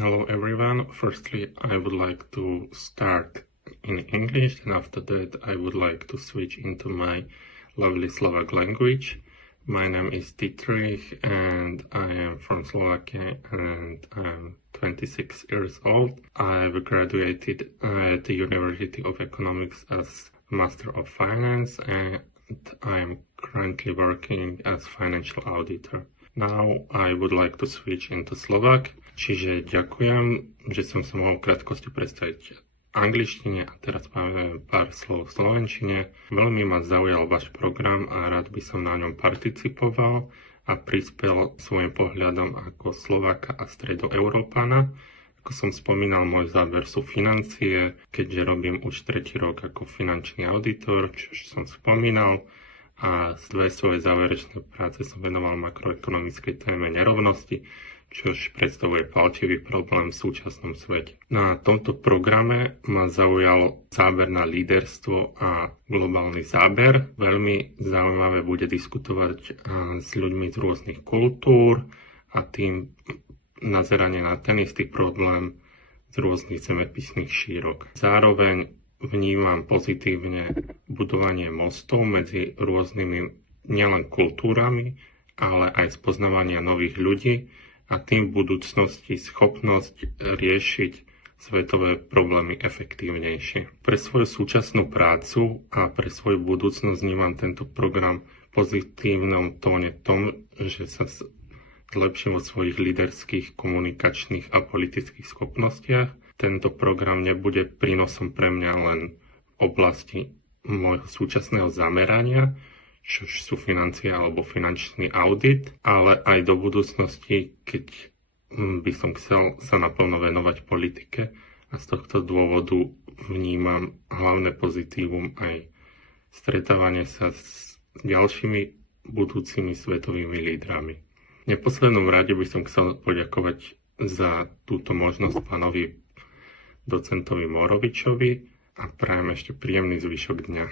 Hello everyone. Firstly, I would like to start in English, and after that I would like to switch into my lovely Slovak language. My name is Dietrich and I am from Slovakia and I'm 26 years old. I've graduated at the University of Economics as Master of Finance and I'm currently working as financial auditor. Now I would like to switch into Slovak. Čiže ďakujem, že som sa mohol v krátkosti predstaviť angličtine a teraz poviem pár slov v slovenčine. Veľmi ma zaujal váš program a rád by som na ňom participoval a prispel svojim pohľadom ako Slováka a Stredoeurópana. Ako som spomínal, môj záber sú financie, keďže robím už 3. rok ako finančný auditor, čo som spomínal. A z 2 svoje záverečné práce som venoval makroekonomickej téme nerovnosti, čož predstavuje palčivý problém v súčasnom svete. Na tomto programe ma zaujalo záber na líderstvo a globálny záber. Veľmi zaujímavé bude diskutovať s ľuďmi z rôznych kultúr a tým nazeranie na ten istý problém z rôznych zemepisných šírok. Zároveň vnímam pozitívne budovanie mostov medzi rôznymi nielen kultúrami, ale aj spoznávania nových ľudí, a tým v budúcnosti schopnosť riešiť svetové problémy efektívnejšie. Pre svoju súčasnú prácu a pre svoju budúcnosť vnímam tento program v pozitívnom tóne tom, že sa zlepším vo svojich líderských, komunikačných a politických schopnostiach. Tento program nebude prínosom pre mňa len v oblasti môjho súčasného zamerania, čo sú financie alebo finančný audit, ale aj do budúcnosti, keď by som chcel sa naplno venovať politike a z tohto dôvodu vnímam hlavné pozitívum aj stretávanie sa s ďalšími budúcimi svetovými lídrami. V neposlednom rade by som chcel poďakovať za túto možnosť pánovi docentovi Morovičovi a prajem ešte príjemný zvyšok dňa.